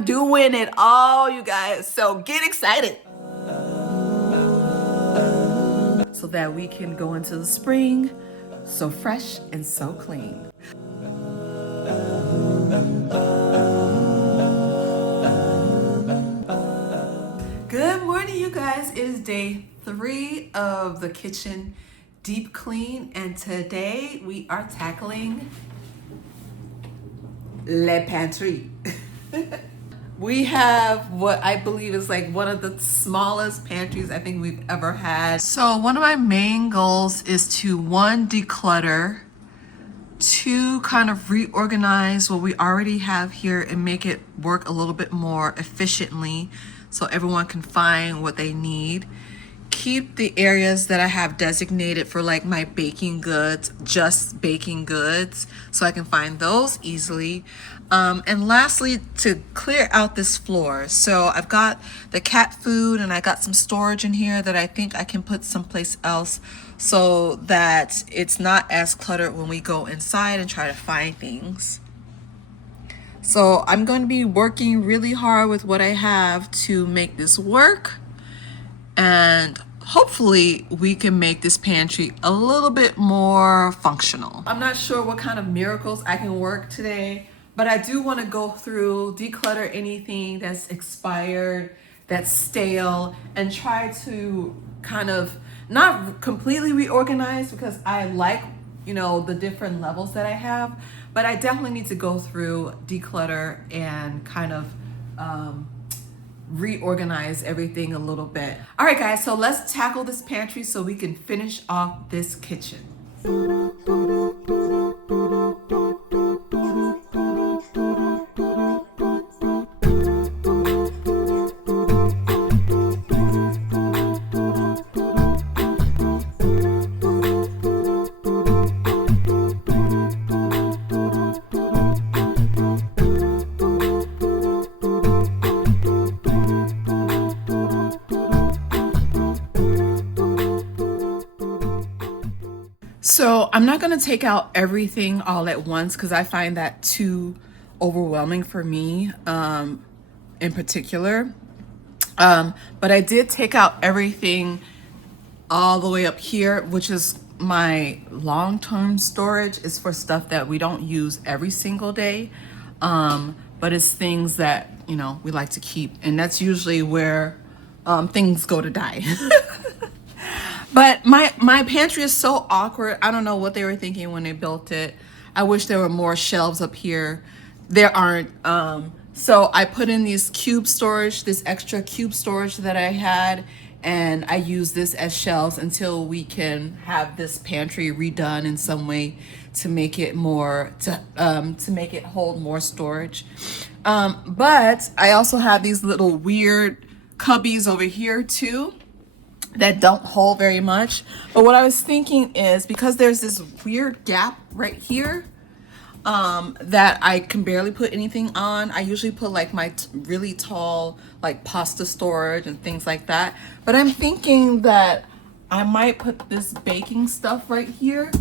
I'm doing it all, you guys. So get excited. So that we can go into the spring so fresh and so clean. Good morning, you guys. It is day 3 of the kitchen deep clean, and today we are tackling le pantry. We have what I believe is like one of the smallest pantries I think we've ever had. So one of my main goals is to 1, declutter, 2, kind of reorganize what we already have here and make it work a little bit more efficiently so everyone can find what they need. Keep the areas that I have designated for like my baking goods, just baking goods, so I can find those easily. And lastly, to clear out this floor. So I've got the cat food and I got some storage in here that I think I can put someplace else so that it's not as cluttered when we go inside and try to find things. So I'm going to be working really hard with what I have to make this work. And hopefully we can make this pantry a little bit more functional. I'm not sure what kind of miracles I can work today, but I do want to go through, declutter anything that's expired, that's stale, and try to kind of not completely reorganize because I like, you know, the different levels that I have, but I definitely need to go through, declutter, and kind of reorganize everything a little bit. All right, guys, so let's tackle this pantry so we can finish off this kitchen. So I'm not going to take out everything all at once because I find that too overwhelming for me in particular. But I did take out everything all the way up here, which is my long-term storage. Is for stuff that we don't use every single day. But it's things that, you know, we like to keep. And that's usually where things go to die. But my pantry is so awkward. I don't know what they were thinking when they built it. I wish there were more shelves up here. There aren't. So I put in these cube storage, this extra cube storage that I had, and I use this as shelves until we can have this pantry redone in some way to make it more, to make it hold more storage. But I also have these little weird cubbies over here too that don't hold very much. But what I was thinking is, because there's this weird gap right here that I can barely put anything on, I usually put like my really tall like pasta storage and things like that. But I'm thinking that I might put this baking stuff right here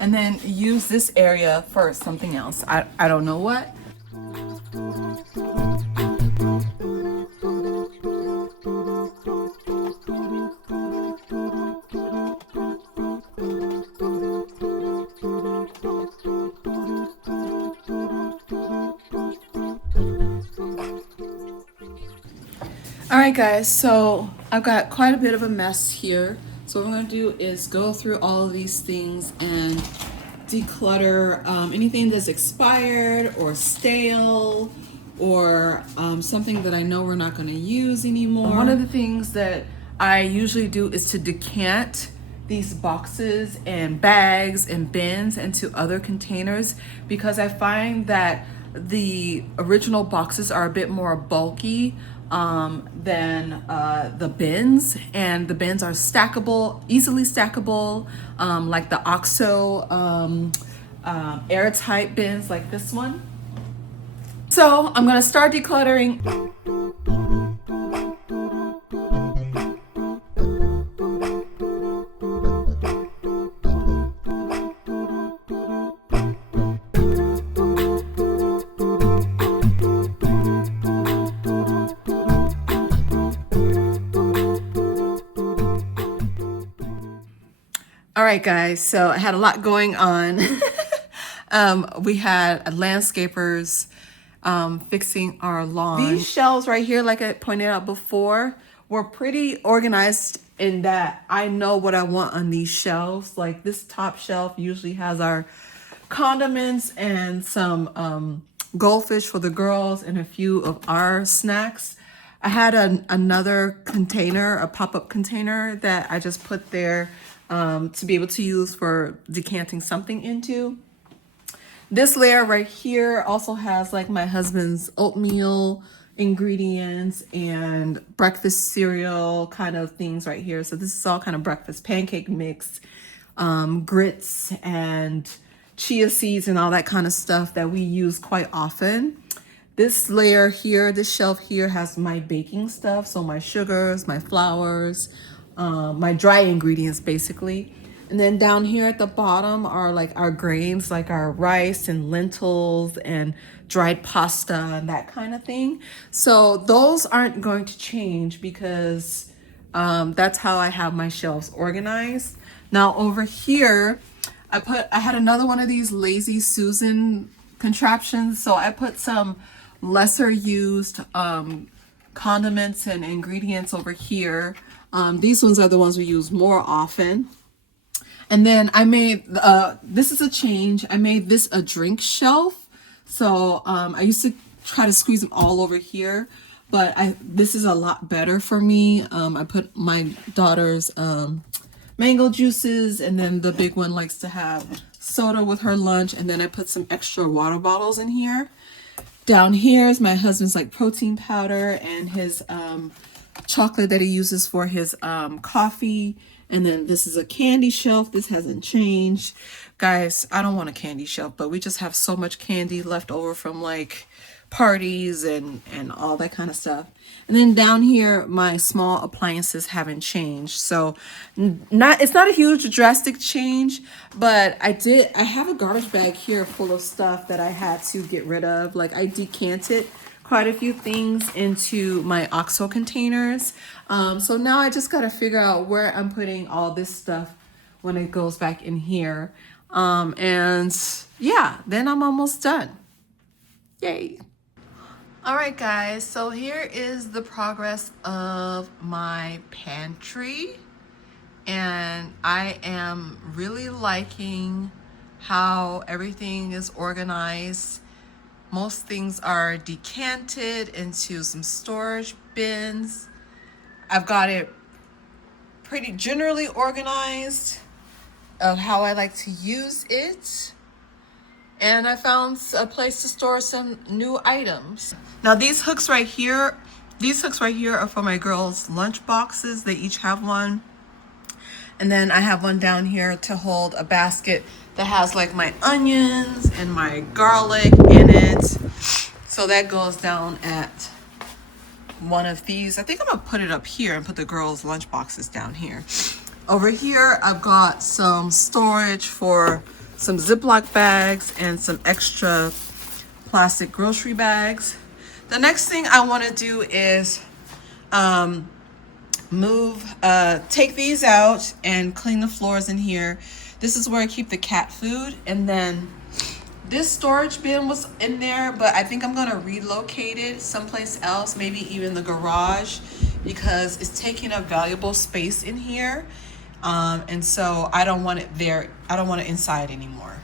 and then use this area for something else. I don't know what. All right, guys, so I've got quite a bit of a mess here. So what I'm going to do is go through all of these things and declutter anything that's expired or stale or something that I know we're not going to use anymore. One of the things that I usually do is to decant these boxes and bags and bins into other containers, because I find that the original boxes are a bit more bulky than the bins, and the bins are stackable, easily stackable, like the OXO airtight bins like this one. So I'm gonna start decluttering. right, guys. So I had a lot going on. We had landscapers fixing our lawn. These shelves right here, like I pointed out before, were pretty organized in that I know what I want on these shelves. Like this top shelf usually has our condiments and some goldfish for the girls and a few of our snacks. I had another container, a pop-up container that I just put there to be able to use for decanting something into. This layer right here also has like my husband's oatmeal ingredients and breakfast cereal kind of things right here. So this is all kind of breakfast pancake mix, grits and chia seeds and all that kind of stuff that we use quite often. This layer here, this shelf here has my baking stuff. So my sugars, my flours, my dry ingredients basically. And then down here at the bottom are like our grains, like our rice and lentils and dried pasta and that kind of thing. So those aren't going to change because that's how I have my shelves organized. Now over here, I had another one of these Lazy Susan contraptions. So I put some lesser used condiments and ingredients over here. These ones are the ones we use more often. And then I made, this is a change. I made this a drink shelf. So I used to try to squeeze them all over here, but this is a lot better for me. I put my daughter's mango juices, and then the big one likes to have soda with her lunch. And then I put some extra water bottles in here. Down here is my husband's like protein powder and his chocolate that he uses for his coffee. And then this is a candy shelf. This hasn't changed. Guys, I don't want a candy shelf, but we just have so much candy left over from like parties and all that kind of stuff. And then down here, my small appliances haven't changed. So it's not a huge drastic change, but I have a garbage bag here full of stuff that I had to get rid of. Like I decanted quite a few things into my OXO containers. So now I just got to figure out where I'm putting all this stuff when it goes back in here. And yeah, then I'm almost done. Yay. All right, guys, so here is the progress of my pantry. And I am really liking how everything is organized. Most things are decanted into some storage bins. I've got it pretty generally organized of how I like to use it. And I found a place to store some new items. Now these hooks right here are for my girls' lunch boxes. They each have one. And then I have one down here to hold a basket that has like my onions and my garlic in it. So that goes down at one of these. I think I'm gonna put it up here and put the girls' lunch boxes down here. Over here, I've got some storage for some Ziploc bags and some extra plastic grocery bags. The next thing I want to do is take these out and clean the floors in here. This is where I keep the cat food. And then this storage bin was in there, but I think I'm gonna relocate it someplace else, maybe even the garage, because it's taking up valuable space in here. And so I don't want it there. I don't want it inside anymore.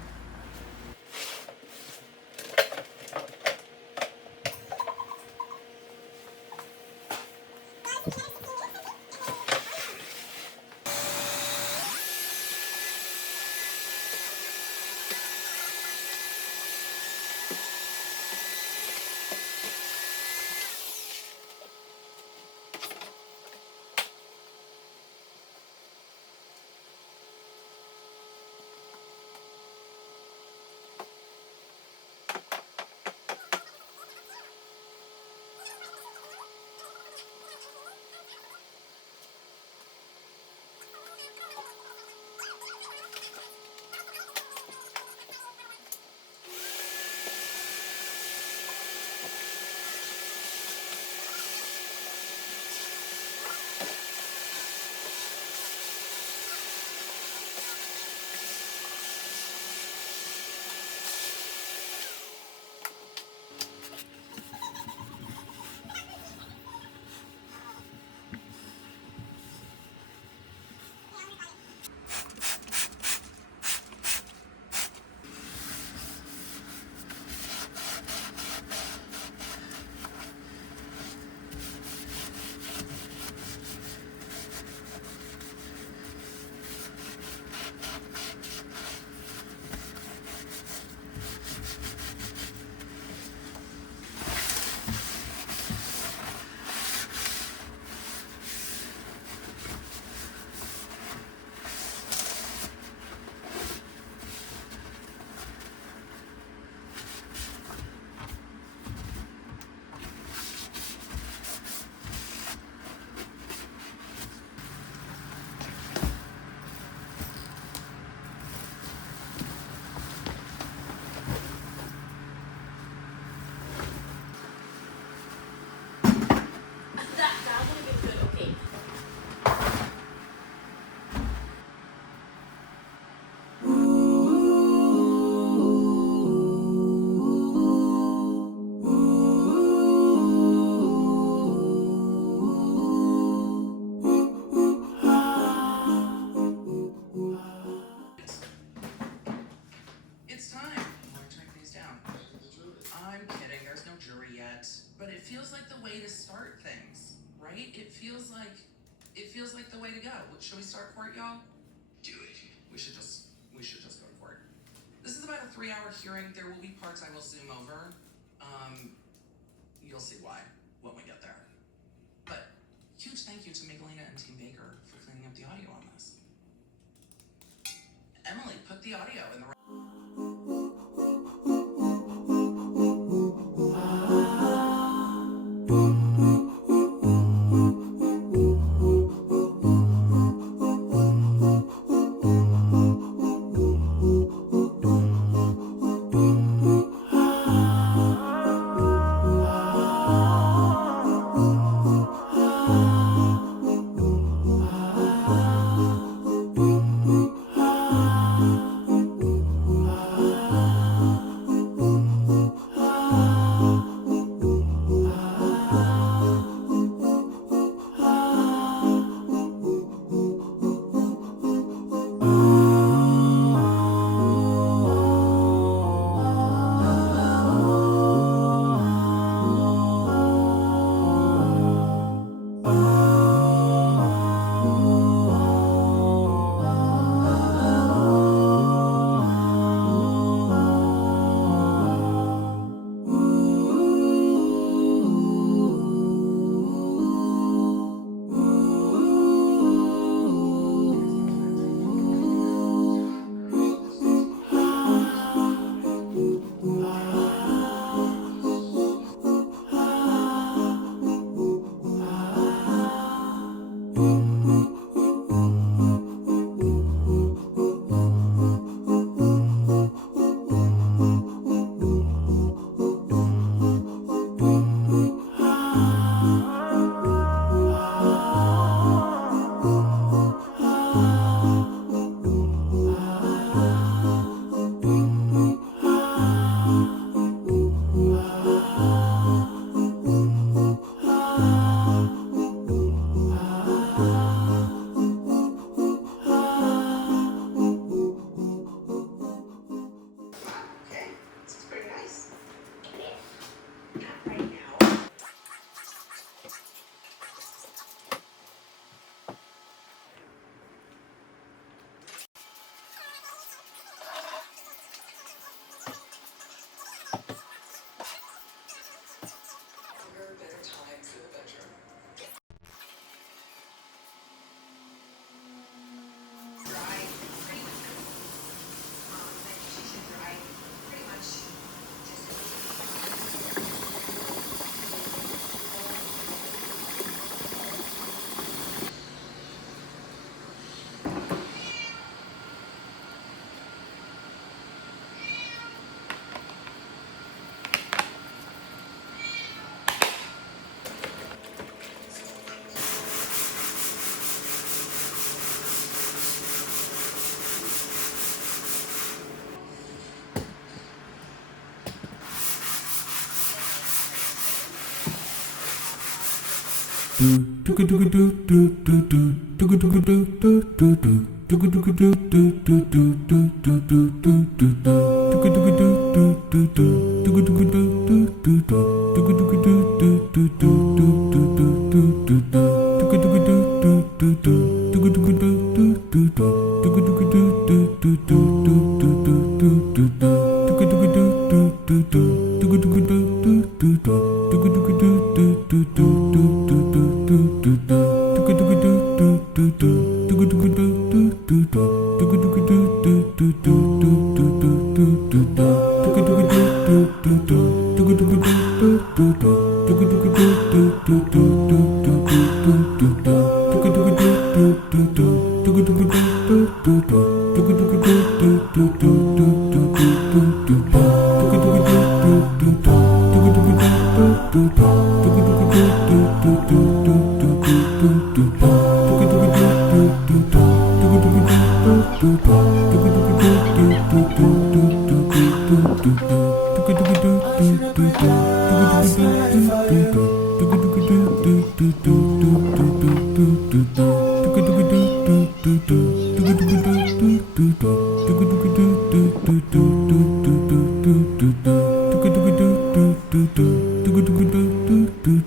feels like the way to start things, right? It feels like the way to go. Should we start court, y'all? Do it. We should just go to court. This is about a 3-hour hearing. There will be parts I will zoom over. You'll see why when we get there. But huge thank you to Magdalena and Team Baker for cleaning up the audio on this. Emily, put the audio in the right.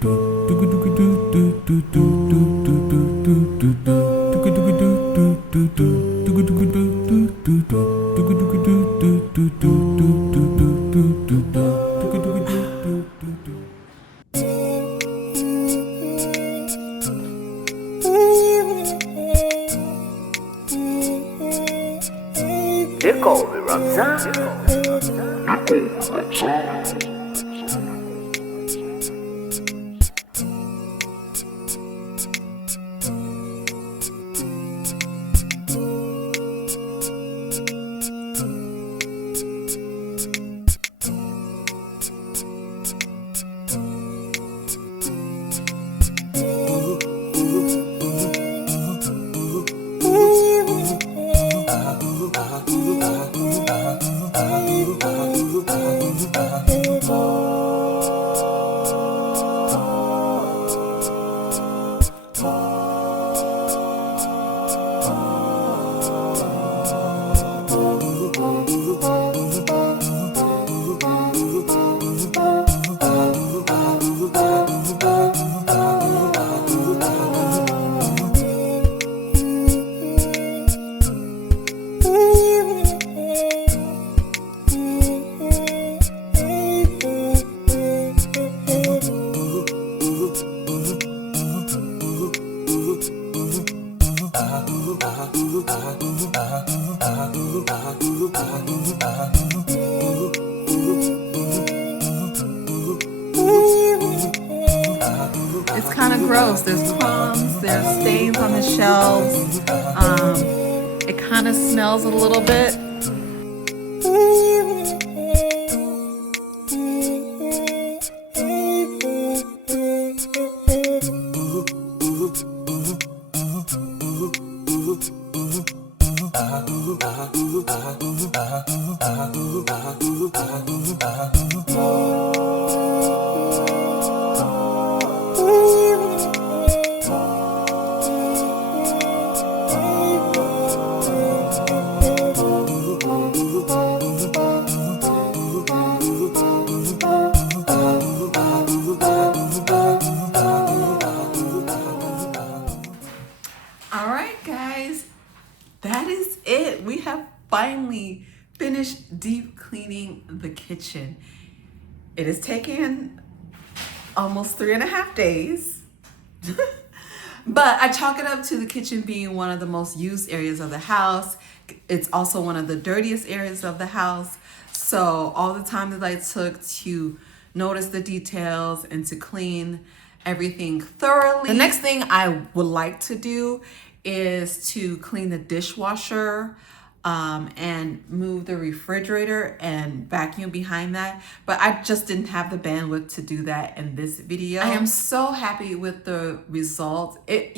They call me Ramzan. It's kind of gross. There's crumbs, there's stains on the shelves. It kind of smells a little bit. All right, guys, that is it. We have finally finished deep cleaning the kitchen. It has taken almost 3.5 days, but I chalk it up to the kitchen being one of the most used areas of the house. It's also one of the dirtiest areas of the house. So all the time that I took to notice the details and to clean everything thoroughly. The next thing I would like to do is to clean the dishwasher and move the refrigerator and vacuum behind that, but I just didn't have the bandwidth to do that in this video. I am so happy with the result. It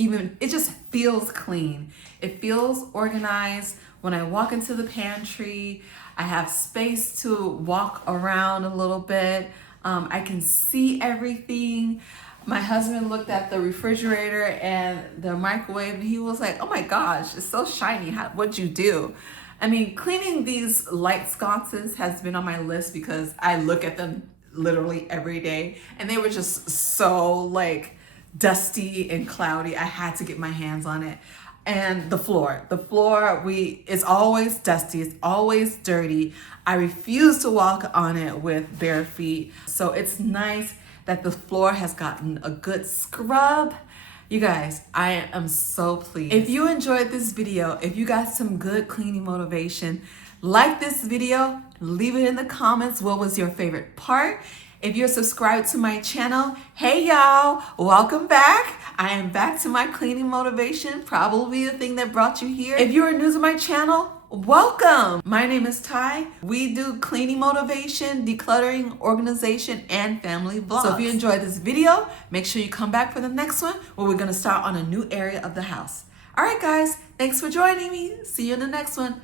just feels clean. It feels organized. When I walk into the pantry, I have space to walk around a little bit. I can see everything. My husband looked at the refrigerator and the microwave and he was like, oh my gosh, it's so shiny. What'd you do? I mean, cleaning these light sconces has been on my list because I look at them literally every day and they were just so like dusty and cloudy. I had to get my hands on it. And the floor, it's always dusty. It's always dirty. I refuse to walk on it with bare feet. So it's nice that the floor has gotten a good scrub. You guys, I am so pleased. If you enjoyed this video, if you got some good cleaning motivation, like this video, leave it in the comments. What was your favorite part? If you're subscribed to my channel, hey y'all, welcome back. I am back to my cleaning motivation, probably the thing that brought you here. If you are new to my channel, welcome. My name is Ty. We do cleaning motivation, decluttering, organization, and family vlogs. So if you enjoyed this video, make sure you come back for the next one where we're gonna start on a new area of the house. All right, guys, thanks for joining me. See you in the next one.